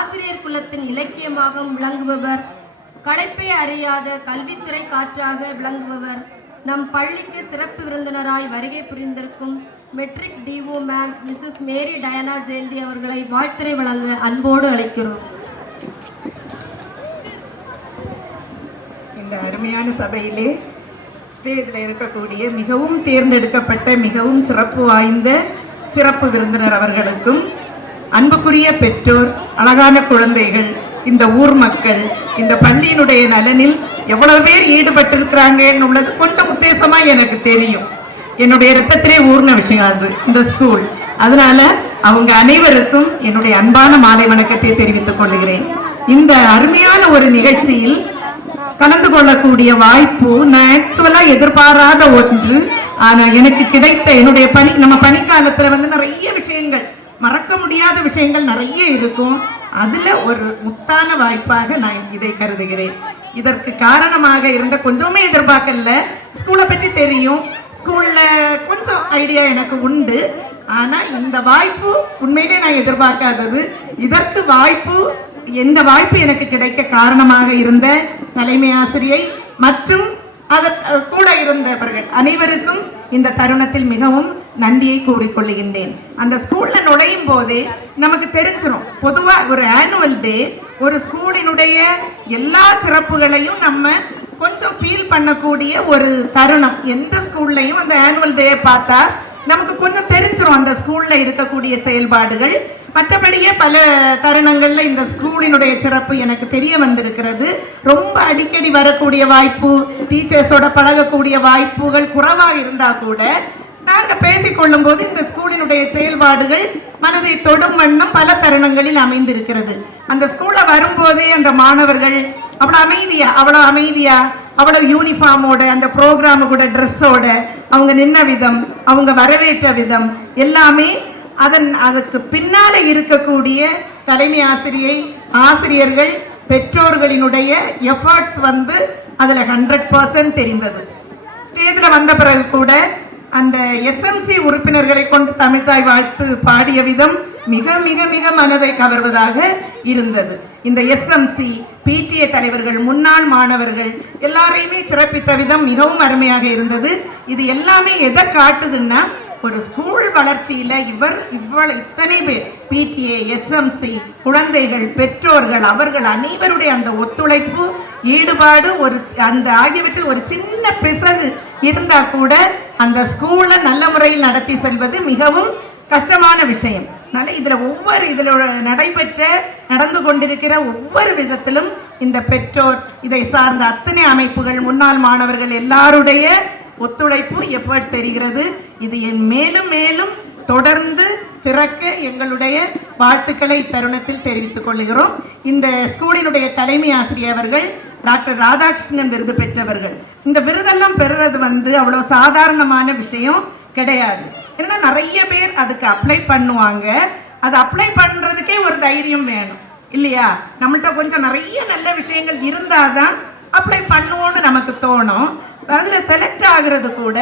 ஆசிரியர் குலத்தின் இலக்கியமாக விளங்குபவர், களைப்பை அறியாத கல்வித்துறை காற்றாக விளங்குபவர், நம் பள்ளிக்கு சிறப்பு விருந்தினராய் வருகை புரிந்திருக்கும் matric DO ma'am Mrs Mary Diana Jayanthi அவர்களை வாழ்த்துரை வழங்க அன்போடு அழைக்கிறோம். இந்த அருமையான சபையிலே ஸ்டேஜில் இருக்கக்கூடிய மிகவும் தேர்ந்தெடுக்கப்பட்ட மிகவும் சிறப்பு வாய்ந்த சிறப்பு விருந்தினர் அவர்களுக்கும், அன்புக்குரிய பெற்றோர், அழகான குழந்தைகள், இந்த ஊர் மக்கள், இந்த பள்ளியினுடைய நலனில் எவ்வளவு பேர் ஈடுபட்டிருக்கிறாங்கன்னு உள்ளது கொஞ்சம் உத்தேசமா எனக்கு தெரியும். என்னுடைய இரத்தத்திலே ஊர்ன விஷயம் அது இந்த ஸ்கூல். அதனால அவங்க அனைவருக்கும் என்னுடைய அன்பான மாலை வணக்கத்தை தெரிவித்துக் கொள்கிறேன். இந்த அருமையான ஒரு நிகழ்ச்சியில் கலந்து கொள்ளக்கூடிய வாய்ப்பு நான் ஆக்சுவலா எதிர்பாராத ஒன்று. ஆனா எனக்கு கிடைத்த என்னுடைய நம்ம பணிக்காலத்துல நிறைய விஷயங்கள், மறக்க முடியாத விஷயங்கள் நிறைய இருக்கும். அதுல ஒரு முத்தான வாய்ப்பாக நான் இதை கருதுகிறேன். இதற்கு காரணமாக இருந்த, கொஞ்சமே எதிர்பார்க்கல, ஸ்கூலை பற்றி தெரியும், ஸ்கூல்ல கொஞ்சம் ஐடியா எனக்கு உண்டு. ஆனா இந்த வாய்ப்பு உண்மையிலே நான் எதிர்பார்க்காதது. இதற்கு இந்த வாய்ப்பு எனக்கு கிடைக்க காரணமாக இருந்த தலைமை ஆசிரியை மற்றும் கூட இருந்தவர்கள் அனைவருக்கும் இந்த தருணத்தில் மிகவும் நன்றியை கூறிக்கொள்கின்றேன். அந்த ஸ்கூல்ல நுழையும் போதே நமக்கு தெரிஞ்சிடும், பொதுவா ஒரு ஆனுவல் டே ஒரு ஸ்கூலினுடைய எல்லா சிறப்புகளையும் நம்ம கொஞ்சம் ஃபீல் பண்ணக்கூடிய ஒரு தருணம். எந்த ஸ்கூல்லையும் அந்த ஆனுவல் டே பார்த்தா நமக்கு கொஞ்சம் தெரிஞ்சிடும் அந்த ஸ்கூல்ல இருக்கக்கூடிய செயல்பாடுகள். மற்றபடியே பல தருணங்கள்ல இந்த ஸ்கூலினுடைய சிறப்பு எனக்கு தெரிய வந்திருக்கிறது. ரொம்ப அடிக்கடி வரக்கூடிய வாய்ப்பு, டீச்சர்ஸோட பழகக்கூடிய வாய்ப்புகள் குறைவாக இருந்தா கூட நாங்கள் பேசிக்கொள்ளும் போது இந்த ஸ்கூலினுடைய செயல்பாடுகள் மனதை தொடும் வண்ணம் பல தருணங்களில் அமைந்திருக்கிறது. அந்த ஸ்கூல்ல வரும்போதே அந்த மாணவர்கள் அவ்வளோ அமைதியா அவ்வளவு யூனிஃபார்மோட, அந்த ப்ரோக்ராமு கூட ட்ரெஸ்ஸோட அவங்க நின்ன விதம், அவங்க வரவேற்ற விதம் எல்லாமே அதுக்கு பின்னால இருக்கக்கூடிய தலைமை ஆசிரியர்கள், பெற்றோர்களினுடைய எஃபர்ட்ஸ் அதுல 100% தெரிந்தது. ஸ்டேஜ்ல வந்த பிறகு கூட அந்த எஸ்எம்சி உறுப்பினர்களை கொண்டு தமிழ்தாய் வாழ்த்து பாடிய விதம் மிக மிக மிக மனதை கவர்வதாக இருந்தது. இந்த எஸ்எம்சி பிடிஏ தலைவர்கள், முன்னாள் மாணவர்கள் எல்லாரையுமே சிறப்பித்த விதம் மிகவும் அருமையாக இருந்தது. இது எல்லாமே எதை காட்டுதுன்னா, ஒரு ஸ்கூல் வளர்ச்சியில இத்தனை பேர், பிடிஏ, எஸ்எம்சி, குழந்தைகள், பெற்றோர்கள், அவர்கள் அனைவருடைய அந்த ஒத்துழைப்பு, ஈடுபாடு, அந்த ஆகியவற்றில் ஒரு சின்ன பிசகு இருந்தா கூட அந்த ஸ்கூலை நல்ல முறையில் நடத்தி செல்வது மிகவும் கஷ்டமான விஷயம். இதுல நடந்து கொண்டிருக்கிற ஒவ்வொரு விதத்திலும் இந்த பெற்றோர், இதை சார்ந்த அத்தனை அமைப்புகள், முன்னாள் மாணவர்கள் எல்லாருடைய ஒத்துழைப்பு எஃபர்ட்ஸ் தெரிகிறது. இது மேலும் மேலும் தொடர்ந்து சிறக்க எங்களுடைய வாழ்த்துக்களை தருணத்தில் தெரிவித்துக் கொள்கிறோம். இந்த ஸ்கூலினுடைய தலைமை ஆசிரியர் அவர்கள் டாக்டர் ராதாகிருஷ்ணன் விருது பெற்றவர்கள். இந்த விருதெல்லாம் பெறுறது அவ்வளவு சாதாரணமான விஷயம் கிடையாது. ஏன்னா நிறைய பேர் அதுக்கு அப்ளை பண்ணுவாங்க. அது அப்ளை பண்றதுக்கே ஒரு தைரியம் வேணும் இல்லையா? நம்மள்ட்ட கொஞ்சம் நிறைய நல்ல விஷயங்கள் இருந்தாதான் அப்ளை பண்ணுவோன்னு நமக்கு தோணும். அதுல செலக்ட் ஆகுறது கூட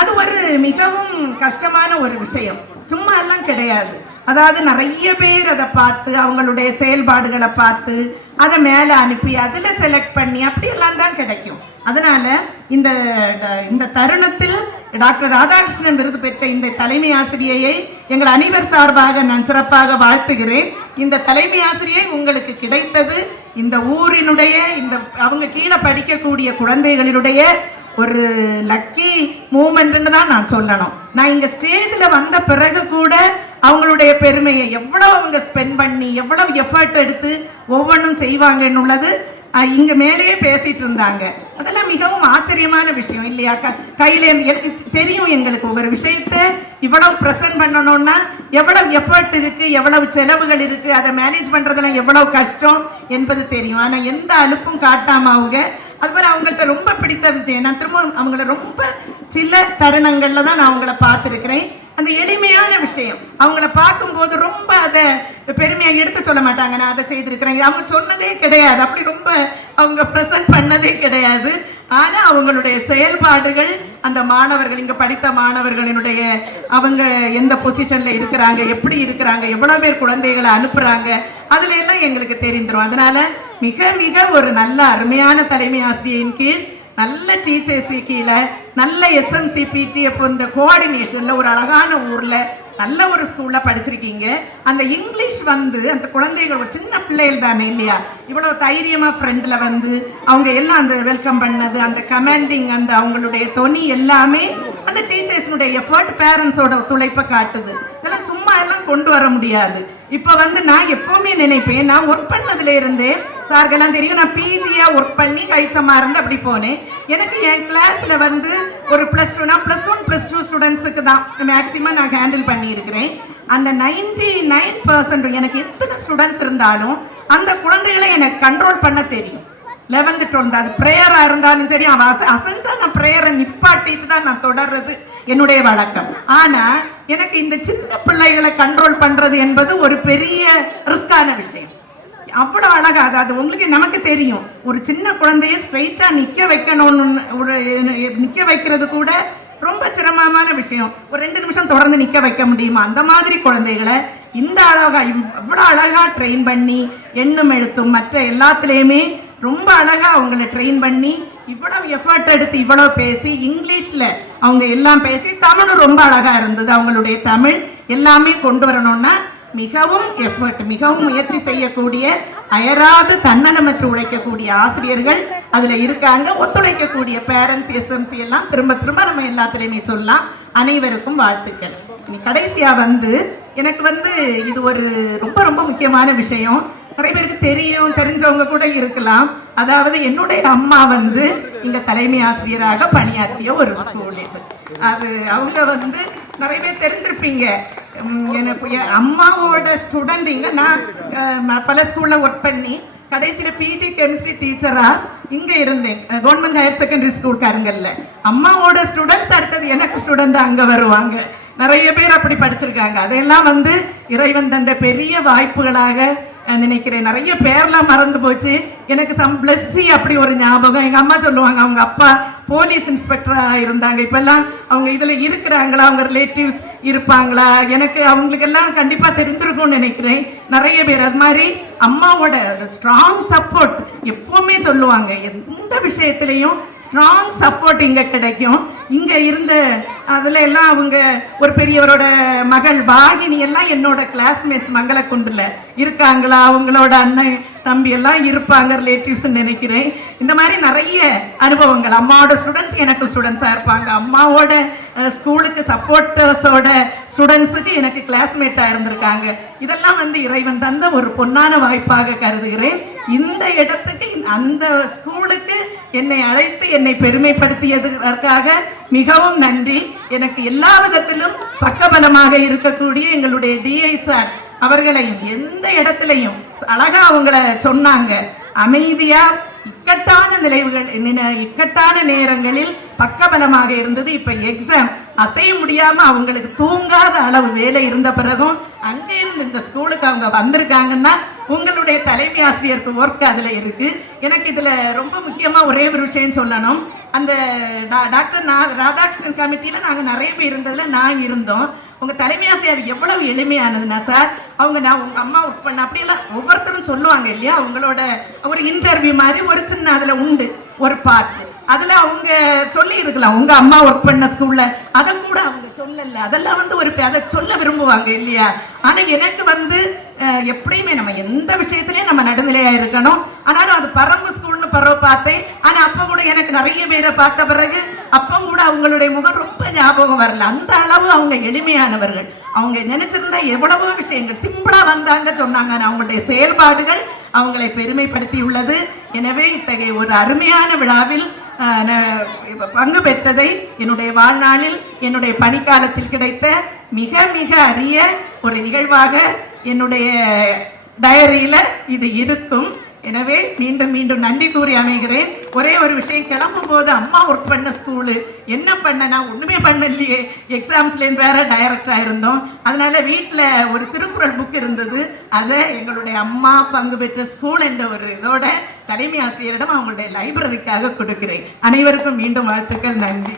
அது ஒரு மிகவும் கஷ்டமான ஒரு விஷயம், சும்மா எல்லாம் கிடையாது. அதாவது நிறைய பேர் அதை பார்த்து, அவங்களுடைய செயல்பாடுகளை பார்த்து, அதை மேல அனுப்பி அதுல செலக்ட் பண்ணி அப்படி எல்லாம் தான் கிடைக்கும். அதனால இந்த தருணத்தில் டாக்டர் ராதாகிருஷ்ணன் விருது பெற்ற இந்த தலைமை ஆசிரியையை எங்கள் அனைவர் சார்பாக நான் சிறப்பாக வாழ்த்துகிறேன். இந்த தலைமை ஆசிரியை உங்களுக்கு கிடைத்தது இந்த ஊரினுடைய, அவங்க கீழே படிக்கக்கூடிய குழந்தைகளினுடைய ஒரு லக்கி மூமெண்ட்னு தான் நான் சொல்லணும். நான் இங்க ஸ்டேஜ்ல வந்த பிறகு கூட அவங்களுடைய பெருமையை எவ்வளவு அவங்க ஸ்பெண்ட் பண்ணி, எவ்வளவு எஃபர்ட் எடுத்து ஒவ்வொன்றும் செய்வாங்கன்னு உள்ளது இங்க மேலேயே பேசிட்டு இருந்தாங்க. அதெல்லாம் மிகவும் ஆச்சரியமான விஷயம் இல்லையா? கையில தெரியும் எங்களுக்கு ஒவ்வொரு விஷயத்த இவ்வளவு பிரசன்ட் பண்ணணும்னா எவ்வளவு எஃபர்ட் இருக்கு, எவ்வளவு செலவுகள் இருக்கு, அதை மேனேஜ் பண்றதெல்லாம் எவ்வளவு கஷ்டம் என்பது தெரியும். ஆனா எந்த அலுப்பும் காட்டாம அவங்க, அதுபோல அவங்கள்ட்ட ரொம்ப பிடித்த விஷயம், நான் திரும்ப அவங்கள ரொம்ப சில தருணங்கள்ல தான் நான் அவங்கள பார்த்துருக்கிறேன். அந்த எளிமையான விஷயம் அவங்கள பார்க்கும்போது ரொம்ப அதை பெருமையா எடுத்து சொல்ல மாட்டாங்க, நான் அதை செய்திருக்கிறேன், அவங்க சொன்னதே கிடையாது, அப்படி ரொம்ப அவங்க பிரசன்ட் பண்ணதே கிடையாது. ஆனா அவங்களுடைய செயல்பாடுகள், அந்த மாணவர்கள் இங்க படித்த மாணவர்களினுடைய அவங்க எந்த பொசிஷன்ல இருக்கிறாங்க, எப்படி இருக்கிறாங்க, எவ்வளவு பேர் குழந்தைகளை அனுப்புறாங்க, அதுல எல்லாம் எங்களுக்கு தெரிந்துரும். அதனால மிக மிக ஒரு நல்ல அருமையான தலைமை ஆசிரியரின் கீழ், நல்ல டீச்சர்ஸ் கீழே, நல்ல எஸ்எம்சி பிடிஎஃப் போன்ற கோஆர்டினேஷன்ல ஒரு அழகான ஊர்ல நல்ல ஒரு ஸ்கூல்ல படிச்சிருக்கீங்க. அந்த இங்கிலீஷ் வந்து அந்த குழந்தைகள் ஒரு சின்ன பிள்ளைகள் தானே இல்லையா, இவ்வளவு தைரியமா ஃப்ரெண்ட்ல வந்து அவங்க எல்லாம் அந்த வெல்கம் பண்ணது, அந்த கமாண்டிங், அந்த அவங்களுடைய தொனி எல்லாமே அந்த டீச்சர்ஸுடைய எஃபர்ட், பேரண்ட்ஸோட ஒத்துழைப்பை காட்டுது. இதெல்லாம் சும்மா எல்லாம் கொண்டு வர முடியாது. இப்ப வந்து நான் எப்பவுமே நினைப்பேன், நான் ஒர்க் பண்ணதுல இருந்தே சார்கெல்லாம் தெரியும், நான் பிஜியா ஒர்க் பண்ணி கைச்சமா இருந்து அப்படி போனேன். எனக்கு என் கிளாஸ்ல வந்து ஒரு +2 +1 +2 ஸ்டூடெண்ட்ஸுக்கு தான் மேக்சிமம் நான் ஹேண்டில் பண்ணி இருக்கிறேன். அந்த 99% எனக்கு எத்தனை ஸ்டூடெண்ட்ஸ் இருந்தாலும் அந்த குழந்தைகளை எனக்கு கண்ட்ரோல் பண்ண தெரியும். 11th 12th அது ப்ரேயரா இருந்தாலும் சரி, அவன் அசைஞ்சா நான் ப்ரேயரை நிப்பாட்டிட்டு தான் நான் தொடர்றது என்னுடைய வழக்கம். ஆனா எனக்கு இந்த சின்ன பிள்ளைகளை கண்ட்ரோல் பண்றது என்பது ஒரு பெரிய ரிஸ்கான விஷயம். அவ்வளவு அழகா, அதாவது உங்களுக்கு நமக்கு தெரியும், ஒரு சின்ன குழந்தைய ஸ்ட்ரைட்டா நிக்க வைக்கணும்னு நிக்க வைக்கிறது கூட ரொம்ப சிரமமான விஷயம். ஒரு 2 நிமிஷம் தொடர்ந்து நிக்க வைக்க முடியுமா? அந்த மாதிரி குழந்தைகளை இந்த அழகா இவ்வளவு அழகா ட்ரெயின் பண்ணி, எண்ணும் எழுத்தும் மற்ற எல்லாத்துலயுமே ரொம்ப அழகா அவங்களை ட்ரெயின் பண்ணி, இவ்வளவு எஃபர்ட் எடுத்து இவ்வளவு பேசி, இங்கிலீஷ்ல அவங்க எல்லாம் பேசி, தமிழும் ரொம்ப அழகா இருந்தது. அவங்களுடைய தமிழ் எல்லாமே கொண்டு வரணும்னா மிகவும் எஃபர்ட், மிகவும் முயற்சி செய்யக்கூடிய, அயராது தன்னலமற்று உழைக்கக்கூடிய ஆசிரியர்கள் அதுல இருக்காங்க. ஒத்துழைக்கக்கூடிய பேரண்ட்ஸ், எஸ்எம்சி எல்லாம் திரும்ப திரும்ப நம்ம எல்லாத்துலயுமே சொல்லலாம். அனைவருக்கும் வாழ்த்துக்கள். இனி கடைசியா வந்து எனக்கு வந்து இது ஒரு ரொம்ப ரொம்ப முக்கியமான விஷயம். நிறைய பேருக்கு தெரியும், தெரிஞ்சவங்க கூட இருக்கலாம். அதாவது என்னுடைய அம்மா வந்து இங்க தலைமை ஆசிரியராக பணியாற்றிய ஒரு ஸ்கூல் இது. அது அவங்க வந்து நிறைய பேர் தெரிஞ்சிருப்பீங்க. எனக்கு அம்மாவோட ஸ்டூடெண்ட் இங்க நான் பல ஸ்கூல்ல ஒர்க் பண்ணி கடைசியில பிஜி கெமிஸ்ட்ரி டீச்சரா இங்க இருந்தேன். கவர்மெண்ட் ஹையர் செகண்டரி ஸ்கூல் கருங்கல்ல அம்மாவோட ஸ்டூடெண்ட்ஸ் அடுத்தது எனக்கு ஸ்டூடெண்ட் அங்க வருவாங்க. நிறைய பேர் அப்படி படிச்சிருக்காங்க. அதெல்லாம் வந்து இறைவன் தந்த பெரிய வாய்ப்புகளாக நினைக்கிறேன். நிறைய பேர்லாம் மறந்து போச்சு. எனக்கு சம் பிளஸ்ஸி அப்படி ஒரு ஞாபகம். எங்க அம்மா சொல்லுவாங்க, அவங்க அப்பா போலீஸ் இன்ஸ்பெக்டரா இருந்தாங்க, இப்பெல்லாம் அவங்க இதுல இருக்கிறாங்களா, அவங்க ரிலேட்டிவ்ஸ் இருப்பாங்களா, எனக்கு அவங்களுக்கு எல்லாம் கண்டிப்பா தெரிஞ்சிருக்கும்னு நினைக்கிறேன். நிறைய பேர் அது மாதிரி அம்மாவோட ஸ்ட்ராங் சப்போர்ட் எப்பவுமே சொல்லுவாங்க. எந்த விஷயத்திலையும் ஸ்ட்ராங் சப்போர்ட் இங்க கிடைக்கும். இங்க இருந்த அதுல எல்லாம் அவங்க ஒரு பெரியவரோட மகள் பாகினி எல்லாம் என்னோட கிளாஸ்மேட்ஸ் மங்களக்குண்டுல இருக்காங்களா, அவங்களோட அண்ணன் தம்பி எல்லாம் இருப்பாங்க, ரிலேட்டிவ்ஸ் நினைக்கிறேன். இந்த மாதிரி நிறைய அனுபவங்கள். அம்மாவோட ஸ்டூடெண்ட்ஸ் எனக்கு ஸ்டூடெண்ட்ஸா இருப்பாங்க, அம்மாவோட ஸ்கூலுக்கு சப்போர்ட்டர்ஸோட ஸ்டூடெண்ட்ஸுக்கு எனக்கு கிளாஸ்மேட்டா இருந்திருக்காங்க. இதெல்லாம் வந்து இறைவன் தந்த ஒரு பொன்னான வாய்ப்பாக கருதுகிறேன். இந்த இடத்துக்கு, அந்த ஸ்கூலுக்கு என்னை அழைத்து என்னை பெருமைப்படுத்தியதற்காக மிகவும் நன்றி. எனக்கு எல்லா விதத்திலும் பக்கபலமாக இருக்கக்கூடிய எங்களுடைய டிஐ சார் அவர்களையும் எந்த இடத்திலையும் அழகா அவங்கள சொன்னாங்க. அமைதியா இக்கட்டான நேரங்களில் பக்கபலமாக இருந்தது. இப்ப எக்ஸாம் அசைய முடியாம அவங்களுக்கு தூங்காத அளவு வேலை இருந்த பிறகும் அங்கே இருந்து இந்த ஸ்கூலுக்கு அவங்க வந்திருக்காங்கன்னா உங்களுடைய தலைமை ஆசிரியருக்கு ஒர்க் அதுல இருக்கு. எனக்கு இதுல ரொம்ப முக்கியமா ஒரே ஒரு விஷயம் சொல்லணும். அந்த டாக்டர் ராதாகிருஷ்ணன் கமிட்டியில நாங்க நிறைய பேர் இருந்ததுல நான் இருந்தோம். உங்க தலைமை ஆசிரியர் எவ்வளவு எளிமையானதுன்னா சார், அவங்க நான் உங்க அம்மா ஒர்க் பண்ண அப்படியெல்லாம் ஒவ்வொருத்தரும் சொல்லுவாங்க இல்லையா, அவங்களோட ஒரு இன்டர்வியூ மாதிரி ஒரு சின்ன அதுல உண்டு ஒரு பார்ட். அதுல அவங்க சொல்லி இருக்கலாம் உங்க அம்மா ஒர்க் பண்ண ஸ்கூல்ல, அதை கூட அவங்க சொல்லல. அதெல்லாம் வந்து ஒரு அதை சொல்ல விரும்புவாங்க இல்லையா. ஆனா எனக்கு வந்து எப்படியுமே நம்ம எந்த விஷயத்திலயும் நம்ம நடுநிலையா இருக்கணும். ஆனாலும் அது பரம்பு ஸ்கூல்னு பரவ பார்த்தேன். ஆனா அப்ப கூட எனக்கு நிறைய பேரை பார்த்த பிறகு அப்ப கூட அவங்களுடைய முகம் ரொம்ப ஞாபகம் வரல. அந்த அளவு அவங்க எளிமையானவர்கள். அவங்க நினைச்சிருந்தா எவ்வளவோ விஷயங்கள் சிம்பிளா வந்தாங்க, சொன்னாங்க. அவங்களுடைய செயல்பாடுகள் அவங்களை பெருமைப்படுத்தி உள்ளது. எனவே இத்தகைய ஒரு அருமையான விழாவில் பங்கு பெற்றதை என்னுடைய வாழ்நாளில் என்னுடைய பணிக்காலத்தில் கிடைத்த மிக மிக அரிய ஒரு நிகழ்வாக என்னுடைய டயரியில இது இருக்கும். எனவே மீண்டும் மீண்டும் நன்றி கூறி அமைகிறேன். ஒரே ஒரு விஷயம், கிளம்பும் போது அம்மா ஒர்க் பண்ண ஸ்கூலு என்ன பண்ண, நான் ஒண்ணுமே பண்ணலையே, எக்ஸாம்ஸ்லேருந்து வேற டைரக்டரா இருந்தோம். அதனால வீட்டில் ஒரு திருக்குறள் புக் இருந்தது, அதை எங்களுடைய அம்மா பங்கு பெற்ற ஸ்கூல் என்ற ஒரு இதோட தலைமை ஆசிரியரிடம் அவங்களுடைய லைப்ரரிக்காக கொடுக்கிறேன். அனைவருக்கும் மீண்டும் வாழ்த்துக்கள். நன்றி.